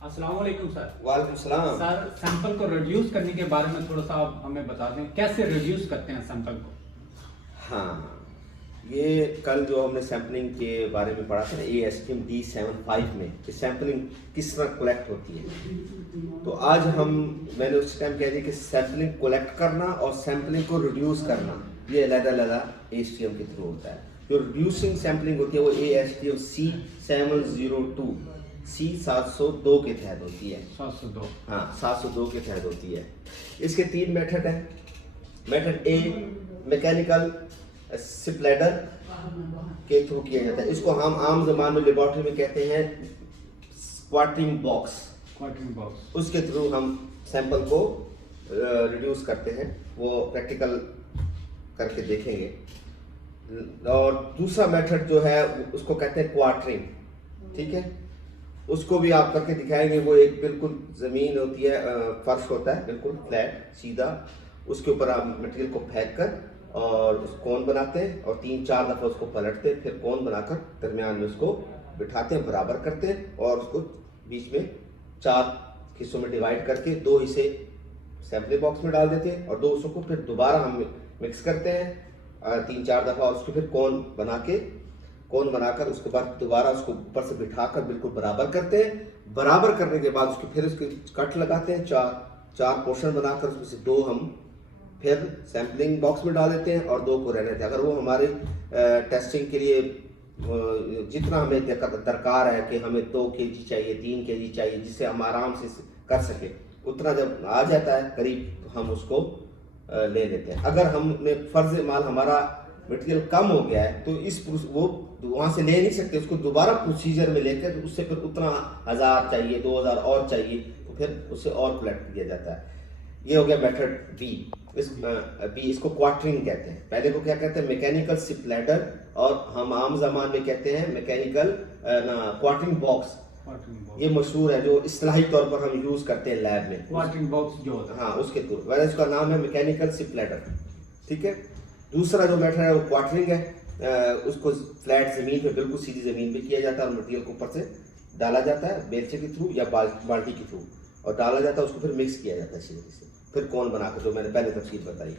अस्सलाम वालेकुम सर। वालेकुम सलाम। सर, सैंपल को रिड्यूस करने के बारे में थोड़ा सा आप हमें बता दें, कैसे रिड्यूस करते हैं सैंपल को? हाँ, ये कल जो हमने सैम्पलिंग के बारे में पढ़ा था ना ASTM D75 में कि सैम्पलिंग किस तरह कलेक्ट होती है, तो आज मैंने उस टाइम कह दिया कि सैम्पलिंग कलेक्ट करना और सैम्पलिंग को रिड्यूस करना ये अलग-अलग ASTM के थ्रू होता है। जो रिड्यूसिंग सैम्पलिंग होती है वो ASTM C702 C702 के तहत होती है। 702। हाँ, 702 के तहत होती है। इसके 3 मेथड हैं। मेथड ए मैकेनिकल स्प्लेडर के थ्रू किया जाता है। इसको हम आम जबान में लेबोरेटरी में कहते हैं क्वार्टरिंग बॉक्स। उसके थ्रू हम सैंपल को रिड्यूस करते हैं, वो प्रैक्टिकल करके देखेंगे। और दूसरा मेथड जो है उसको कहते हैं क्वार्टरिंग, ठीक है, उसको भी आप करके दिखाएंगे। वो एक बिल्कुल ज़मीन होती है, फर्श होता है बिल्कुल फ्लैट सीधा, उसके ऊपर आप मटेरियल को फेंक कर और उस कोन बनाते हैं और 3-4 दफ़ा उसको पलटते हैं, फिर कोन बनाकर दरमियान में उसको बिठाते हैं, बराबर करते हैं और उसको बीच में 4 हिस्सों में डिवाइड करके 2 हिस्से सैंपलिंग बॉक्स में डाल देते हैं और 2 हिस्सों को फिर दोबारा हम मिक्स करते हैं 3-4 दफ़ा और उसको फिर कोन बनाकर उसके बाद दोबारा उसको ऊपर से बिठाकर बिल्कुल बराबर करते हैं। बराबर करने के बाद उसके फिर उसके कट लगाते हैं, 4 पोर्शन बनाकर उसमें से 2 हम फिर सैम्पलिंग बॉक्स में डाल देते हैं और 2 को रहने देते हैं। अगर वो हमारे टेस्टिंग के लिए जितना हमें दरकार है कि हमें 2 kg चाहिए, 3 kg चाहिए, जिससे हम आराम से कर सके, उतना जब आ जाता है करीब तो हम उसको ले लेते हैं। अगर हमने फर्ज माल हमारा मटेरियल कम हो गया है तो वो वहाँ से ले नहीं सकते, उसको दोबारा प्रोसीजर में लेकर तो उससे फिर उतना 1000 चाहिए, 2000 और चाहिए, तो फिर उससे और कलेक्ट किया जाता है। ये हो गया मेथड बी। इसको क्वार्टरिंग कहते हैं। पहले को क्या कहते हैं? मैकेनिकल स्प्लेडर, और हम आम जबान में कहते हैं मैकेनिकल क्वार्टरिंग बॉक्स। ये मशहूर है, जो इस्तिलाही तौर पर हम यूज करते हैं लैब में क्वार्टरिंग बॉक्स जो होता है, हाँ, उसके थ्रू। वैसे इसका नाम है मैकेनिकल स्प्लेडर, ठीक है। दूसरा जो मेथड है वो क्वार्टरिंग है। उसको फ्लैट जमीन पे, बिल्कुल सीधी जमीन पे किया जाता है और मटेरियल को ऊपर से डाला जाता है बेलचे के थ्रू या बाल्टी के थ्रू, और डाला जाता है, उसको फिर मिक्स किया जाता है सीधे से, फिर कौन बनाकर, जो मैंने पहले तफसील बताई।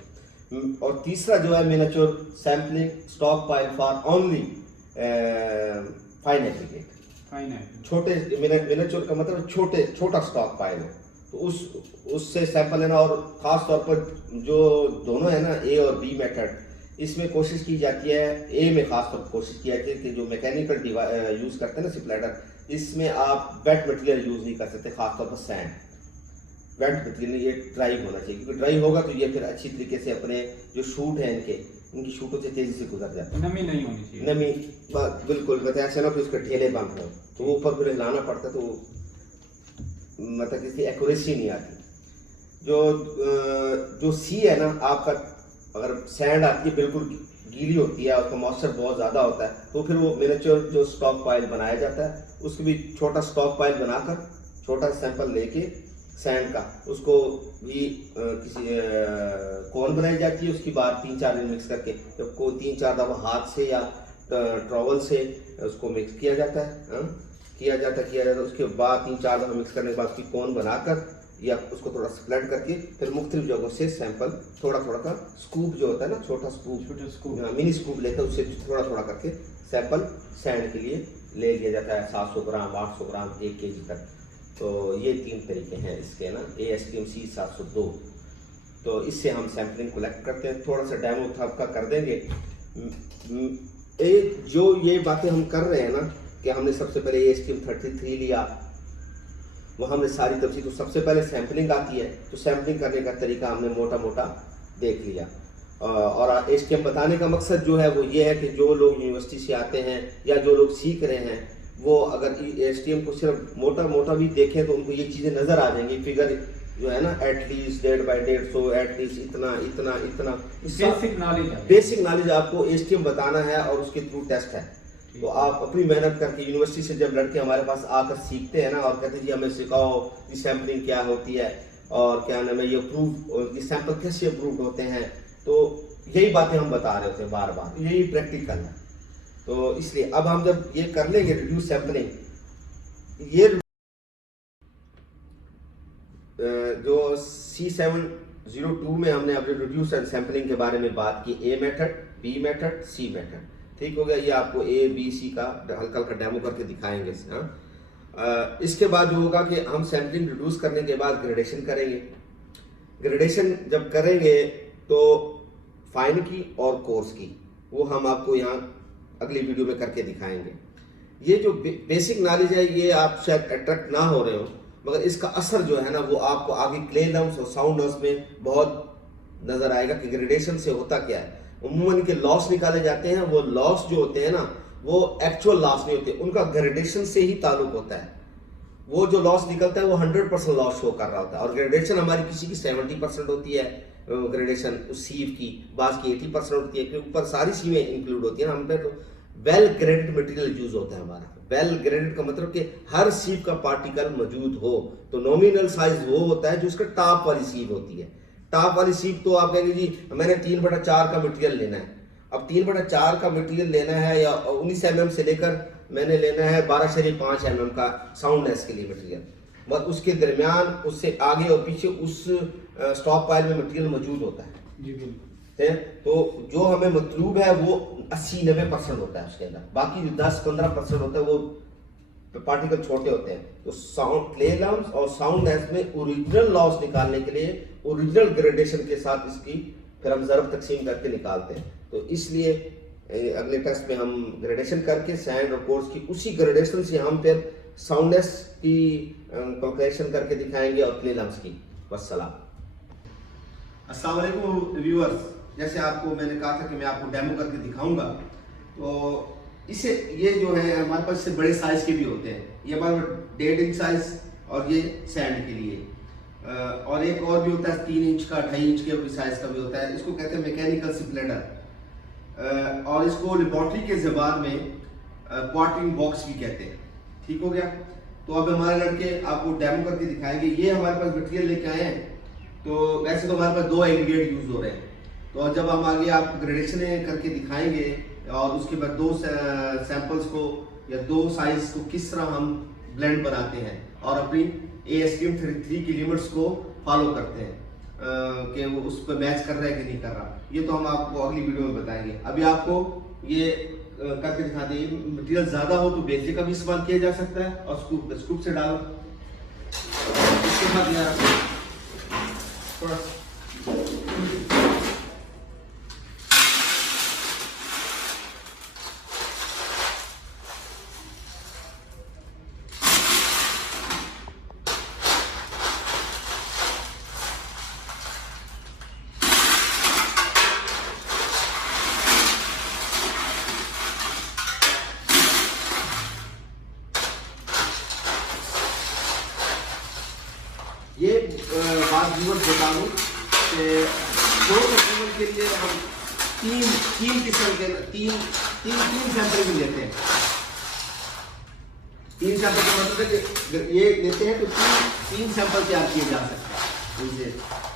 और तीसरा जो है miniature sampling stock pile for only fine aggregate. छोटे मिनिएचर का मतलब छोटा स्टॉक पाइल हो, तो उससे सैंपल लेना। और ख़ास तौर पर जो दोनों है ना, ए और बी मेथड, इसमें कोशिश की जाती है, ए में खास तौर पर कोशिश की जाती है कि जो मैकेनिकल यूज़ करते हैं ना स्प्लेडर, इसमें आप वेट मटेरियल यूज़ नहीं कर सकते, खास तौर पर सैंड। वेट मटेरियल ये ड्राई होना चाहिए, क्योंकि ड्राई होगा तो ये फिर अच्छी तरीके से अपने जो शूट है इनकी शूटों से तेज़ी से गुजर जाता है। नमी नहीं होनी चाहिए। नमी बिल्कुल, मतलब ऐसे ना फिर उसके ढेले बंद हो तो वो ऊपर फिर हिलाना पड़ता है, तो मतलब इसकी एक्यूरेसी नहीं आती। जो सी है ना आपका, अगर सैंड आती है बिल्कुल गीली होती है, उसका मॉइस्चर बहुत ज़्यादा होता है, तो फिर वो मिनिएचर जो स्टॉक पाइल बनाया जाता है, उसको भी छोटा स्टॉक पाइल बनाकर छोटा सैंपल लेके सैंड का, उसको भी किसी कौन बनाई जाती है। उसकी बाद 3-4 दिन मिक्स करके, जब को 3-4 दफ़ा हाथ से या ट्रॉवल से उसको मिक्स किया जाता है, किया जाता है। उसके बाद 3-4 दफ़ा मिक्स करने के बाद उसकी कोन बनाकर या उसको थोड़ा स्प्लिट करके फिर मुख्तलिफ जगहों से सैंपल थोड़ा का स्कूप जो होता है ना, छोटा स्कूप मिनी स्कूप लेकर उससे थोड़ा करके सैंपल सैंड के लिए ले लिया जाता है, 700 ग्राम, 800 ग्राम, 1 kg तक। तो ये 3 तरीके हैं इसके ना, ASTM C702। तो इससे हम सैंपलिंग कलेक्ट करते हैं। थोड़ा सा डेमो आपका कर देंगे। जो ये बातें हम कर रहे हैं ना, कि हमने सबसे पहले ASTM 33 लिया, वो हमने सारी तफसील, तो सबसे पहले सैम्पलिंग आती है, तो सैम्पलिंग करने का तरीका हमने मोटा देख लिया। और ASTM बताने का मकसद जो है वो ये है कि जो लोग यूनिवर्सिटी से आते हैं या जो लोग सीख रहे हैं, वो अगर ASTM को सिर्फ मोटा भी देखें तो उनको ये चीज़ें नज़र आ जाएंगी। फिगर जो है ना, एटलीस्ट 1.5 by 150, एटलीस्ट इतना बेसिक नॉलेज आपको ASTM बताना है और उसके थ्रू टेस्ट है। तो आप अपनी मेहनत करके, यूनिवर्सिटी से जब लड़के हमारे पास आकर सीखते हैं ना और कहते हैं जी हमें सिखाओ कि सैम्पलिंग क्या होती है और क्या नाम है, ये ये सैंपल कैसे अप्रूव होते हैं, तो यही बातें हम बता रहे होते हैं बार, यही प्रैक्टिकल है। तो इसलिए अब हम जब ये कर लेंगे रिड्यूस सैम्पलिंग, ये जो C702 में हमने अपने रिड्यूस एंड सैम्पलिंग के बारे में बात की, A method, B method, C method, ठीक हो गया। ये आपको ए बी सी का हल्का हल्का डेमो करके दिखाएंगे। हाँ, इसके बाद जो होगा कि हम सैम्पलिंग रिड्यूस करने के बाद ग्रेडेशन करेंगे। ग्रेडेशन जब करेंगे तो फाइन की और कोर्स की वो हम आपको यहाँ अगली वीडियो में करके दिखाएंगे। ये जो बेसिक नॉलेज है ये आप शायद अट्रैक्ट ना हो रहे हो, मगर इसका असर जो है ना वो आपको आगे क्ले लम्प्स और साउंड लम्प्स में बहुत नजर आएगा कि ग्रेडेशन से होता क्या है। उम्मन के लॉस निकाले जाते हैं, वो लॉस जो होते हैं ना वो एक्चुअल लॉस नहीं होते, उनका ग्रेडेशन से ही ताल्लुक होता है। वो जो लॉस निकलता है वो 100% लॉस शो कर रहा होता है। और ग्रेडेशन हमारी किसी की 70% होती है, ग्रेडेशन सीव की, बाज की 80% होती है, क्योंकि ऊपर सारी सीवें इंक्लूड होती है ना। हम पे तो वेल ग्रेडेड मटेरियल यूज होता है हमारा। वेल ग्रेडेड का मतलब कि हर सीव का पार्टिकल मौजूद हो। तो नॉमिनल साइज वो होता है जो उसका टॉप वाली सीव होती है। टॉप वाली सीव तो आप कहेंगे जी मैंने 3/4 का मटेरियल लेना है। अब 3/4 का मटेरियल लेना है या 19 mm से लेकर मैंने लेना है 12.5 mm का साउंडनेस के लिए मटेरियल, बस उसके दरमियान उससे आगे और पीछे उस स्टॉक पाइल में मटेरियल मौजूद होता है जी बिल्कुल। तो जो हमें मतलूब है वो 80-90% होता है उसके अंदर, बाकी जो 10-15% होता है वो पार्टिकल छोटे होते हैं। तो साउंड क्ले लम्प्स और साउंडनेस में ओरिजिनल लॉस निकालने के लिए ओरिजिनल ग्रेडेशन के साथ इसकी फिर हम ज़रब तकसीम करके निकालते हैं। तो इसलिए अगले टेस्ट में हम ग्रेडेशन करके सैंड और कोर्स की उसी ग्रेडेशन से हम फिर साउंडनेस की कैलकुलेशन करके दिखाएंगे और क्ले लम्प्स की। वस्सलाम। अस्सलाम वालेकुम व्यूअर्स, जैसे आपको मैंने कहा था कि मैं आपको डेमो करके दिखाऊंगा, तो इसे ये जो है हमारे पास इससे बड़े साइज के भी होते हैं। ये हमारे 1.5 इंच साइज और ये सैंड के लिए, और एक और भी होता है 3 इंच का, 2.5 इंच के साइज का भी होता है। इसको कहते हैं मैकेनिकल स्प्लेंडर, और इसको लेबोरेटरी के ज़बान में क्वार्टरिंग बॉक्स भी कहते हैं। ठीक हो गया। तो अब हमारे लड़के आपको डेमो करके दिखाएंगे। ये हमारे पास मटेरियल लेके आए हैं। तो वैसे तो हमारे पास 2 एग्रीगेट यूज हो रहे हैं, तो जब हम आगे आपको ग्रेडेशन करके दिखाएंगे और उसके बाद 2 सैंपल्स को या 2 साइज को किस तरह हम ब्लेंड बनाते हैं और अपनी ASTM 33 की लिमिट्स को फॉलो करते हैं कि वो उस पर मैच कर रहा है कि नहीं कर रहा, ये तो हम आपको अगली वीडियो में बताएंगे। अभी आपको ये करके दिखा दें। मटेरियल ज़्यादा हो तो बेलचे का भी इस्तेमाल किया जा सकता है और स्कूप से डालो। इसके बाद यार थोड़ा ये बात व्यूअर्स बता दूँ कि 2 मटेरियल के लिए हम तीन किस्म के तीन सैंपल भी लेते हैं। 3 सैंपल का मतलब है कि ये लेते हैं तो 3 सैंपल तैयार किए जा सकते हैं।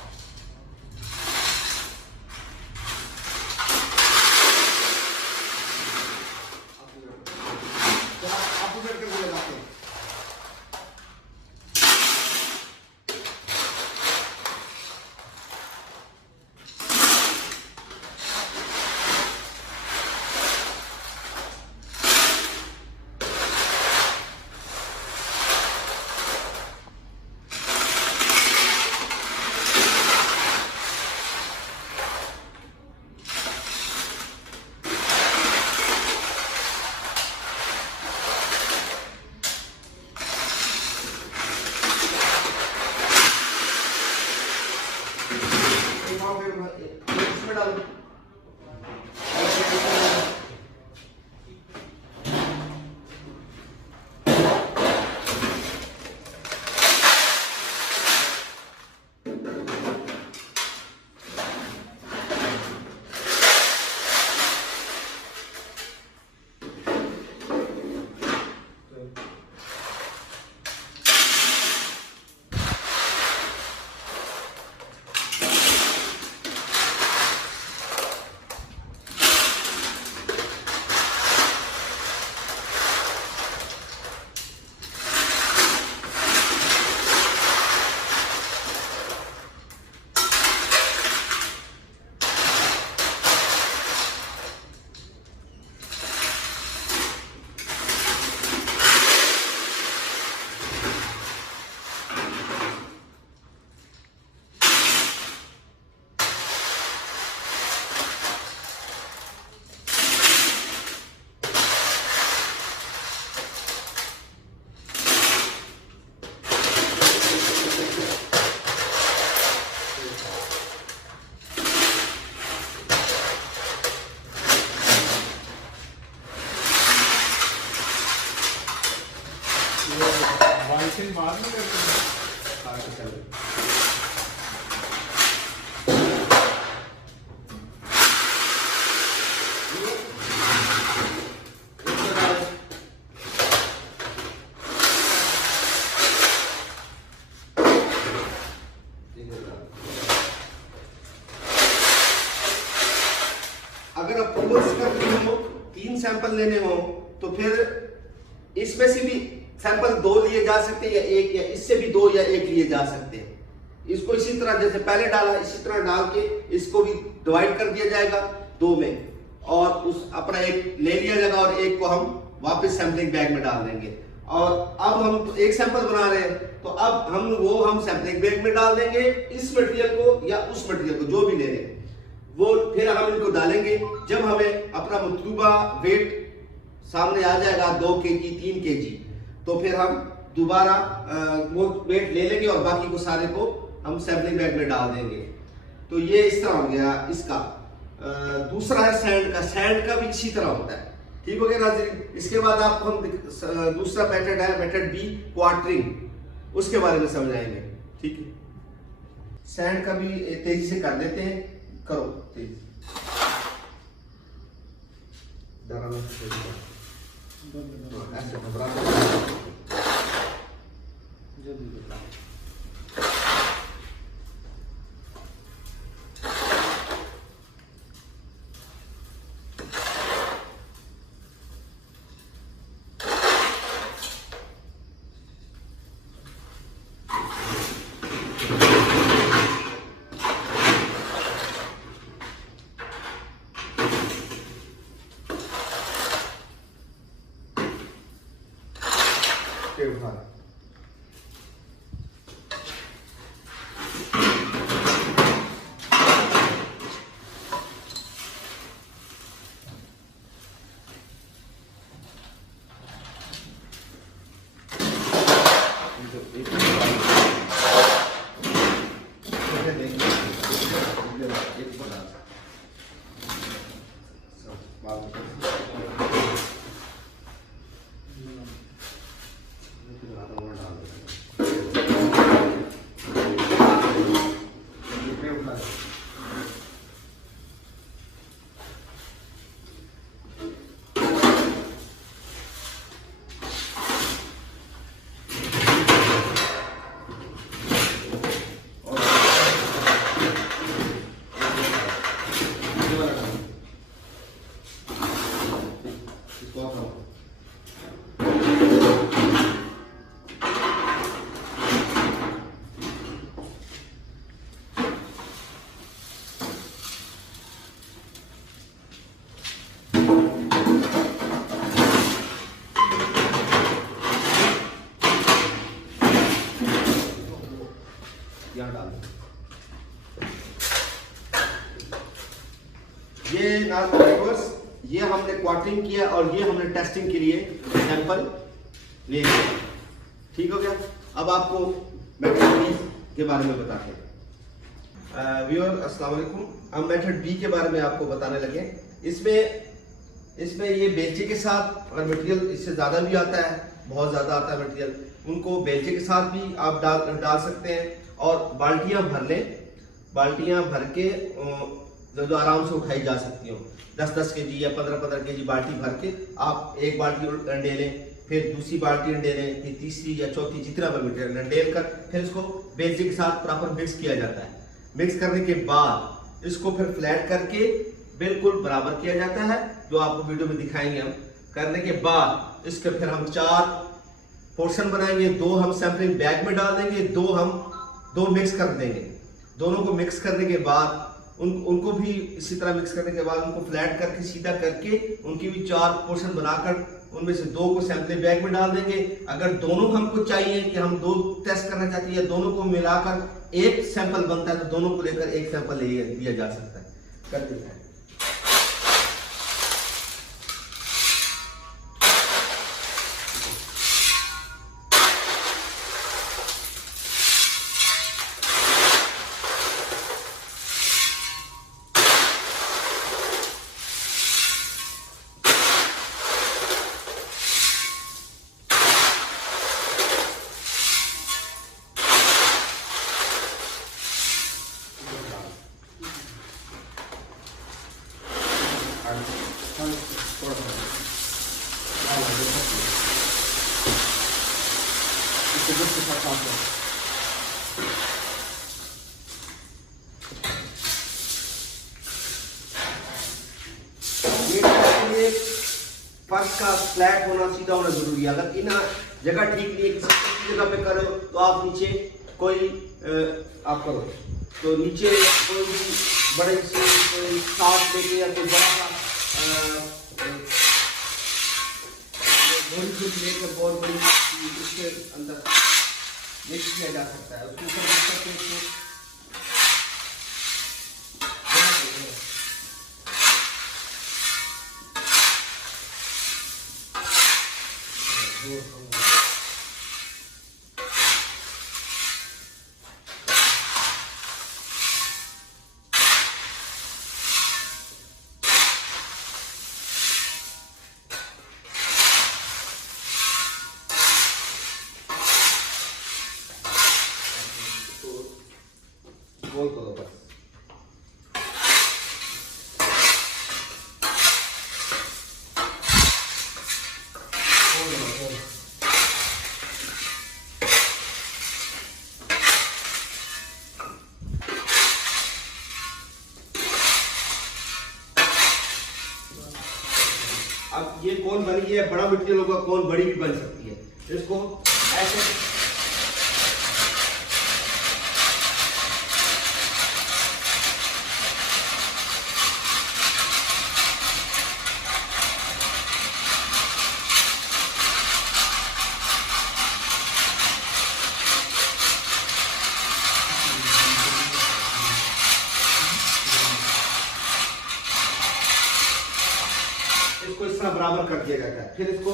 अगर अप्रूवल करनी हो, 3 सैंपल लेने हो, तो फिर इसमें से भी सैंपल 2 लिए जा सकते हैं या 1, या इससे भी 2 या 1 लिए जा सकते हैं। इसको इसी तरह जैसे पहले डाला इसी तरह डाल के इसको भी डिवाइड कर दिया जाएगा 2 में, और उस अपना एक ले लिया जाएगा और एक को हम वापस सैंपलिंग बैग में डाल देंगे। और अब हम एक सैंपल बना रहे हैं, तो अब हम सैंपलिंग बैग में डाल देंगे इस मटेरियल को या उस मटेरियल को, जो भी ले रहे हैं वो, फिर हम इनको डालेंगे। जब हमें अपना मतलूबा वेट सामने आ जाएगा 2 kg 3 kg, तो फिर हम दोबारा वो वेट ले लेंगे और बाकी को सारे को हम सैंपलिंग बैग में डाल देंगे। तो ये इस तरह हो गया इसका। दूसरा है सैंड का। सैंड का भी इसी तरह होता है। ठीक हो गया नाज़रीन। इसके बाद आपको हम दूसरा मेथड है, मेथड बी, क्वार्टरिंग, उसके बारे में समझाएंगे। ठीक है, सैंड का भी तेजी से कर देते हैं। करो तेजी ऐसे घबरा ये हमने क्वार्टरिंग किया और ये हमने टेस्टिंग के लिए सैंपल ले लिया। ठीक हो गया। अब आपको मेथड बी के बारे में बताते हैं। व्यूअर अस्सलाम वालेकुम। हम मेथड बी के बारे में आपको बताने लगे। इसमें ये बेलचे के साथ, और मटेरियल इससे ज़्यादा भी आता है, बहुत ज़्यादा आता है मटेरियल, उनको बेलचे के साथ भी आप डाल सकते हैं। और बाल्टियाँ भर लें, बाल्टियाँ भर के जो आराम से उठाई जा सकती हो, 10-10 kg या 15-15 kg बाल्टी भर के आप एक बाल्टी अंडेलें, फिर दूसरी बाल्टी अंडेलें, फिर तीसरी या चौथी, जितना भी मटेरियल अंडेल कर फिर इसको बेलचे के साथ प्रॉपर मिक्स किया जाता है। मिक्स करने के बाद इसको फिर फ्लैट करके बिल्कुल बराबर किया जाता है, जो आपको वीडियो में दिखाएंगे हम। करने के बाद इसके फिर हम 4 पोर्शन बनाएंगे, 2 हम सैंपलिंग बैग में डाल देंगे, 2 मिक्स कर देंगे। दोनों को मिक्स करने के बाद उनको भी इसी तरह मिक्स करने के बाद उनको फ्लैट करके सीधा करके उनकी भी 4 पोर्शन बनाकर उनमें से 2 को सैंपलिंग बैग में डाल देंगे। अगर दोनों हमको चाहिए कि हम 2 टेस्ट करना चाहते हैं या दोनों को मिलाकर एक सैंपल बनता है, तो दोनों को लेकर एक सैंपल लिया जा सकता है। कर देते हैं। फर्श का फ्लैट होना, सीधा होना जरूरी है। अगर इन जगह ठीक नहीं है, किसी जगह पे करो तो आप नीचे कोई आप करो तो नीचे कोई भी बड़े से कोई साथ लेके या कोई बड़ा सा लेकर बहुत बड़ी उसके अंदर मिक्स किया जा सकता है। उसके ऊपर रख सकते हैं इसको। गोल करो बस। अब ये कोन बनी है, बड़ा मटेरियल होगा, कोन बड़ी भी बन सकती है। इसको ऐसे इस तरह बराबर कर दिया जाता है। फिर इसको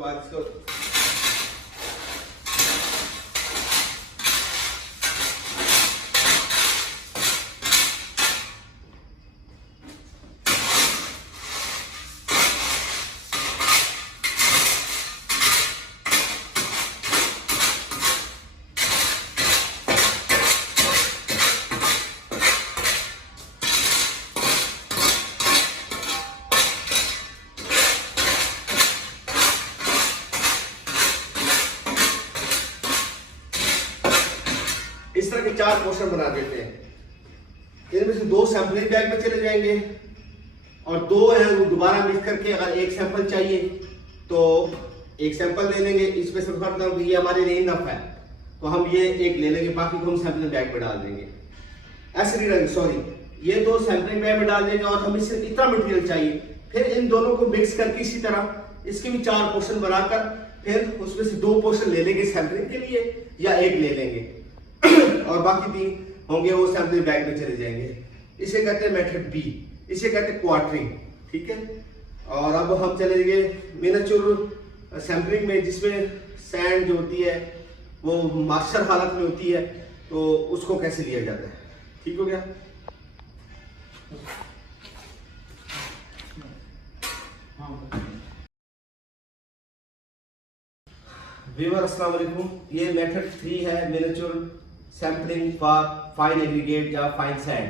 बाद इसको इस तरह के 4 पोर्शन बना देते हैं। इनमें से 2 सैंपलिंग बैग में चले जाएंगे और 2 हैं वो दोबारा मिक्स करके, अगर एक सैंपल चाहिए तो एक सैंपल ले लेंगे। इसमें से करता हूँ ये हमारे लिए इनफ है तो हम ये एक ले लेंगे, बाकी को हम सैंपलिंग बैग में डाल देंगे। ऐसे नहीं रहेंगे, सॉरी, ये 2 सैंपलिंग बैग में डाल देंगे और हमें सिर्फ इतना मटेरियल चाहिए। फिर इन दोनों को मिक्स करके इसी तरह इसके भी 4 पोर्शन बनाकर फिर उसमें से 2 पोर्शन ले लेंगे सैंपलिंग के लिए या एक ले लेंगे और बाकी 3 होंगे वो सैंपलिंग बैग में चले जाएंगे। इसे कहते हैं मेथड बी, इसे कहते हैं क्वार्टरिंग। ठीक है, और अब हम चलेंगे मिनिएचर सैंपलिंग में, जिसमें सैंड जो होती है वो मास्टर हालत में होती है, तो उसको कैसे लिया जाता है। ठीक हो गया। व्यूअर अस्सलाम वालेकुम, ये मेथड 3 है miniature sampling for fine aggregate या फाइन सैंड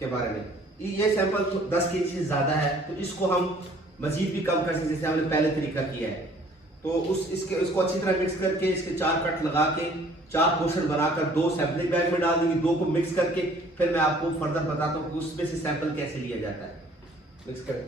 के बारे में। ये सैंपल तो 10 kg से ज़्यादा है तो इसको हम मजीद भी कम कर सकते हैं, जैसे हमने पहले तरीका किया है। तो इसको अच्छी तरह मिक्स करके इसके 4 कट लगा के 4 पोर्शन बनाकर 2 सैंपलिंग बैग में डाल देंगे, 2 को मिक्स करके फिर मैं आपको फर्दर बताता हूँ कि उसमें से सैंपल कैसे लिया जाता है। मिक्स करें।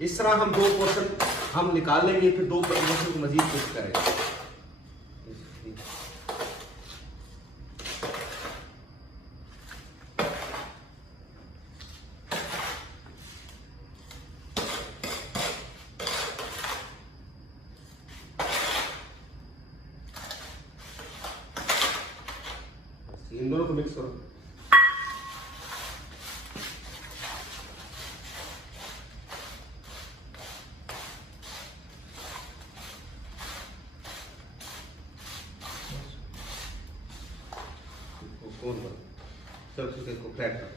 इस तरह हम 2 पोर्शन हम निकाल लेंगे, फिर 2 पोर्शन को मजीद कुछ करेंगे। इन दोनों को मिक्स करो। कौन बना? चलो ठीक है, इसको फ्लैट कर।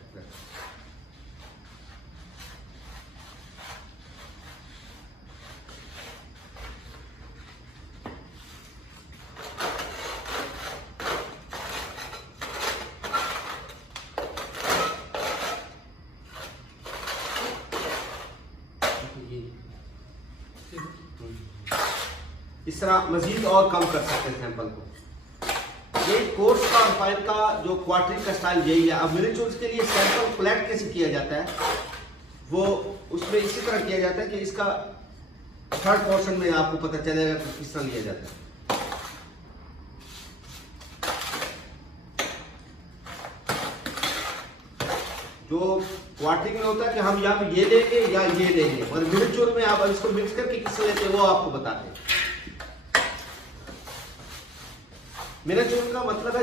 इस तरह मजीद और कम कर सकते हैं सैंपल को। ये कोर्स का फाइल का जो क्वार्टरिंग का स्टाइल यही है। अब मेरे चूल्स के लिए सैंपल फ्लैट कैसे किया जाता है, वो उसमें इसी तरह किया जाता है कि इसका थर्ड पोर्शन में आपको पता चलेगा कि किस तरह लिया जाता है। जो क्वार्टरिंग में होता है कि हम या तो ये लेंगे या ये लेंगे, और मेरे चूल में आप इसको मिक्स करके किस तरह लेते हैं वो आपको बताते हैं। मेरा चूल का मतलब है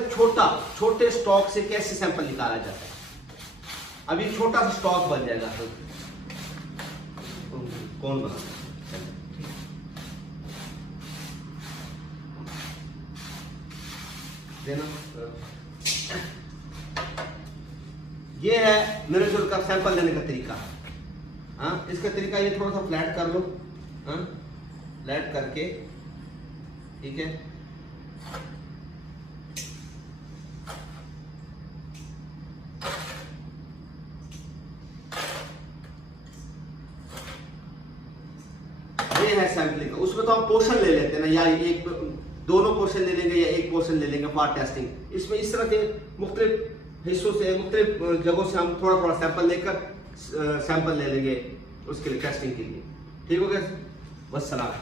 छोटे स्टॉक से कैसे सैंपल निकाला जाता है। अभी छोटा सा स्टॉक बन जाएगा। कौन बना देना? ये है मेरे चूल का सैंपल लेने का तरीका। हाँ, इसका तरीका ये थोड़ा सा फ्लैट कर लो। हाँ, फ्लैट करके, ठीक है, ये है सैंपलिंग। उसमें तो हम पोर्शन ले लेते हैं ना, या एक दोनों पोर्शन ले लेंगे या एक पोर्शन ले लेंगे फॉर टेस्टिंग। इसमें इस तरह के मुख्तलिफ हिस्सों से, मुख्तलिफ जगहों से हम थोड़ा थोड़ा सैंपल लेकर सैंपल ले लेंगे उसके लिए, टेस्टिंग के लिए। ठीक हो गया? वस्सलाम।